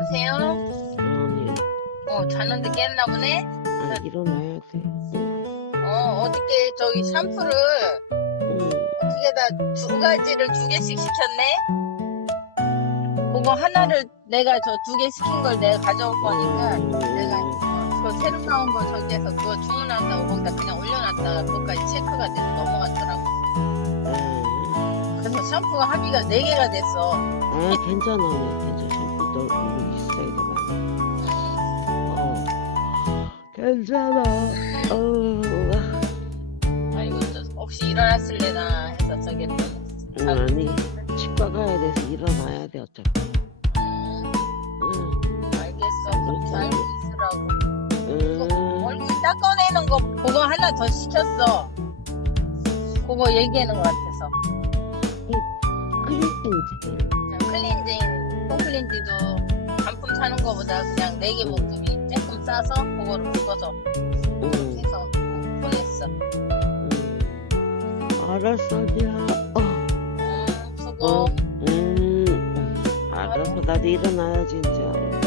여보세요? 아니, 어, 자는데 깼나 보네? 아, 일어나야 돼. 어, 어저께 저기 샴푸를 응, 어떻게 다 두 가지를 두 개씩 시켰네? 그거 하나를 내가 저 두 개 시킨 걸 내가 가져올 거니까 내가 어, 그 새로 나온 거 저기에서 그거 주문한다고 거기다 그냥 올려놨다가 그것까지 체크가 돼서 넘어갔더라고. 응. 그래서 샴푸가 합의가 네개가 됐어. 아, 괜찮아, 괜찮아. 샴푸 널 돼, 많이. 어, 괜찮아. 어, 아이고, 저 혹시 일어났을래나 해서 저기 또. 응, 아니, 치과 가야 돼서 일어나야 돼, 어차피. 음, 응, 알겠어. 그렇게 알고 있으라고. 응. 얼굴 닦아내는 거 그거 하나 더 시켰어. 그거 얘기하는 것 같아서. 그냥 클렌징, 폼클렌징도 반품 사는 거보다 그냥 네개 목숨이 조금 싸서 그거를 묶어서 응, 해서 보냈어. 응. 알았어, 야. 어. 음, 수고. 음, 알았어. 나도 가야 돼.